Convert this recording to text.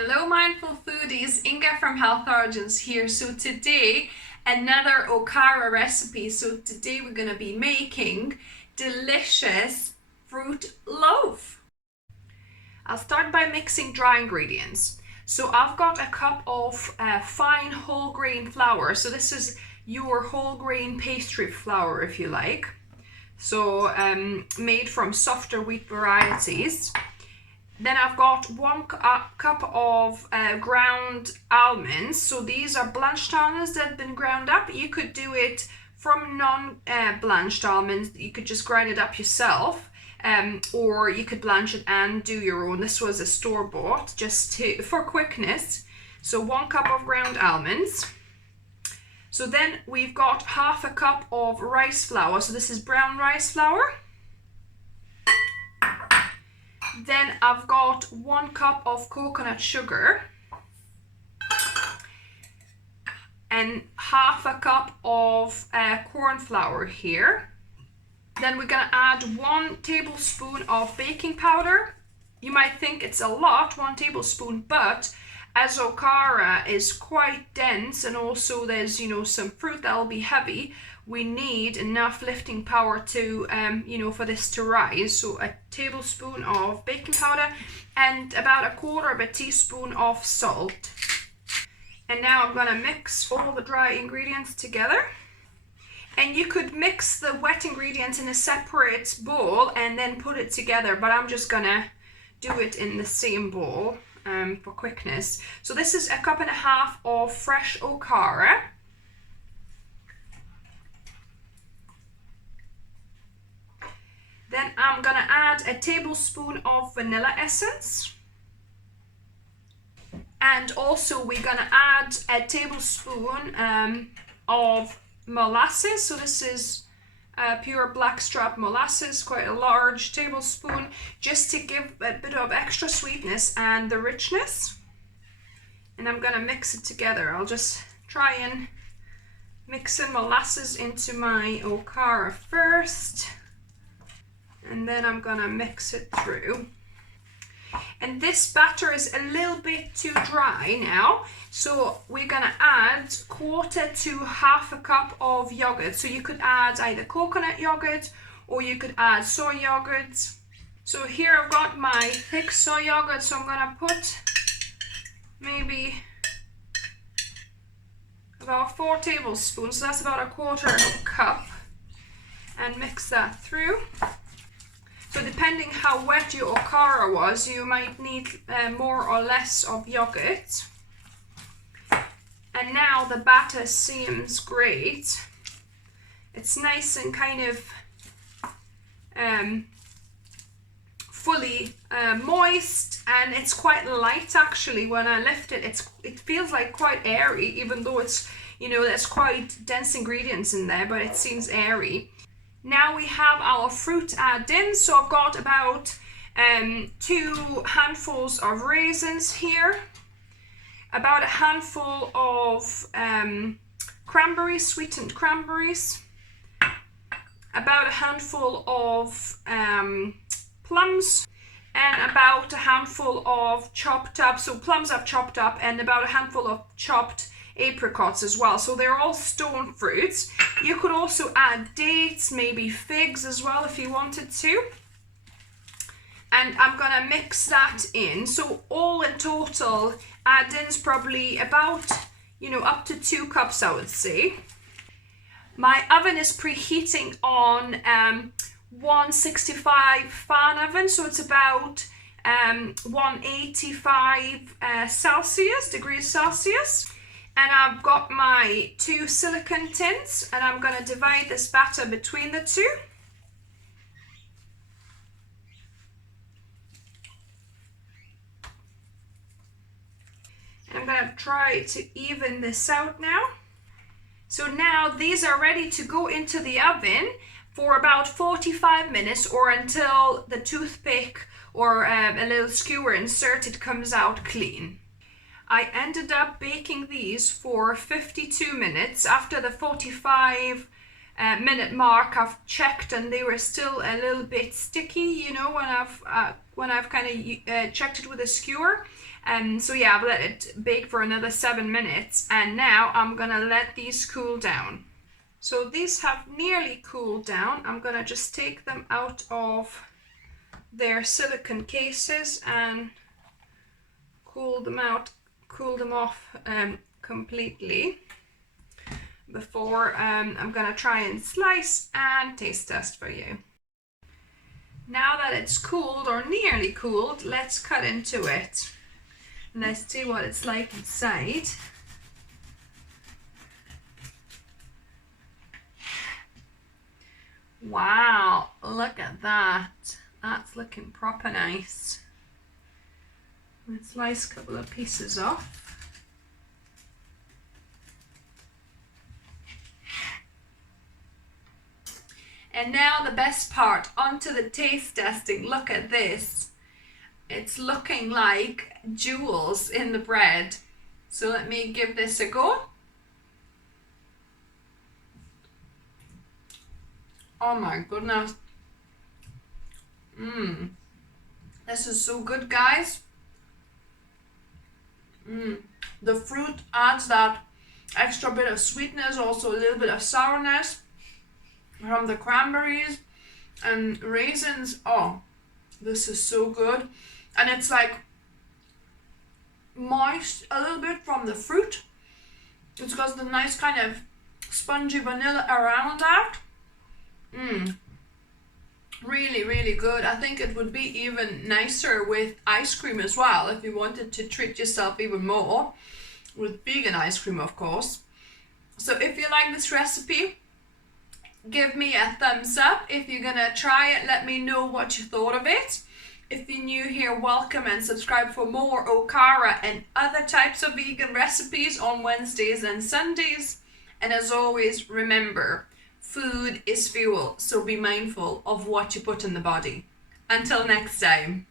Hello mindful foodies, Inga from Health Origins here. So today another Okara recipe. So today we're going to be making delicious fruit loaf. I'll start by mixing dry ingredients. So I've got a cup of fine whole grain flour. So this is your whole grain pastry flour if you like. So made from softer wheat varieties. Then I've got 1 cup of ground almonds. So these are blanched almonds that have been ground up. You could do it from non-blanched almonds. You could just grind it up yourself, or you could blanch it and do your own. This was a store-bought just for quickness. So 1 cup of ground almonds. So then we've got 1/2 cup of rice flour. So this is brown rice flour. Then I've got 1 cup of coconut sugar and 1/2 cup of cornflour here. Then we're gonna add 1 tablespoon of baking powder. You might think it's a lot, 1 tablespoon, but as Okara is quite dense and also there's, some fruit that'll be heavy, we need enough lifting power to, for this to rise. So a tablespoon of baking powder and about 1/4 of a teaspoon of salt. And now I'm gonna mix all the dry ingredients together. And you could mix the wet ingredients in a separate bowl and then put it together, but I'm just gonna do it in the same bowl for quickness. So this is 1.5 cups of fresh Okara. Then I'm gonna add a tablespoon of vanilla essence. And also we're gonna add a tablespoon of molasses. So this is pure blackstrap molasses, quite a large tablespoon, just to give a bit of extra sweetness and the richness. And I'm gonna mix it together. I'll just try and mix in molasses into my Okara first. And then I'm gonna mix it through. And this batter is a little bit too dry now, so we're gonna add 1/4 to 1/2 cup of yogurt. So you could add either coconut yogurt or you could add soy yogurt. So here I've got my thick soy yogurt, so I'm gonna put maybe about 4 tablespoons, so that's about 1/4 cup, and mix that through. So depending how wet your Okara was, you might need more or less of yogurt. And now the batter seems great. It's nice and kind of fully moist, and it's quite light actually. When I lift it, it feels like quite airy, even though it's, there's quite dense ingredients in there, but it seems airy. Now we have our fruit added in. So I've got about 2 handfuls of raisins here, about 1 handful of cranberries, sweetened cranberries, about 1 handful of plums, and about 1 handful of chopped up, so plums I've chopped up, and about 1 handful of chopped apricots as well. So they're all stone fruits. You could also add dates, maybe figs as well if you wanted to. And I'm gonna mix that in. So all in total, add-ins probably about, up to 2 cups, I would say. My oven is preheating on 165 fan oven, so it's about 185 degrees Celsius. And I've got my 2 silicone tins, and I'm gonna divide this batter between the 2. I'm gonna try to even this out now. So now these are ready to go into the oven for about 45 minutes, or until the toothpick or a little skewer inserted comes out clean. I ended up baking these for 52 minutes. After the 45 minute mark, I've checked and they were still a little bit sticky, when I've kind of checked it with a skewer. So yeah, I've let it bake for another 7 minutes, and now I'm gonna let these cool down. So these have nearly cooled down. I'm gonna just take them out of their silicone cases and cool them off completely before I'm gonna try and slice and taste test for you. Now that it's cooled or nearly cooled, let's cut into it. Let's see what it's like inside. Wow, look at that. That's looking proper nice. Let's slice a couple of pieces off. And now the best part, onto the taste testing. Look at this. It's looking like jewels in the bread. So let me give this a go. Oh my goodness. This is so good, guys. The fruit adds that extra bit of sweetness, also a little bit of sourness from the cranberries and raisins. Oh, this is so good. And it's like moist a little bit from the fruit. It's got the nice kind of spongy vanilla around that. Really, really good. I think it would be even nicer with ice cream as well, if you wanted to treat yourself even more with vegan ice cream, of course. So if you like this recipe, give me a thumbs up. If you're gonna try it, let me know what you thought of it. If you're new here, welcome, and subscribe for more Okara and other types of vegan recipes on Wednesdays and Sundays. And as always, remember, food is fuel, so be mindful of what you put in the body. Until next time.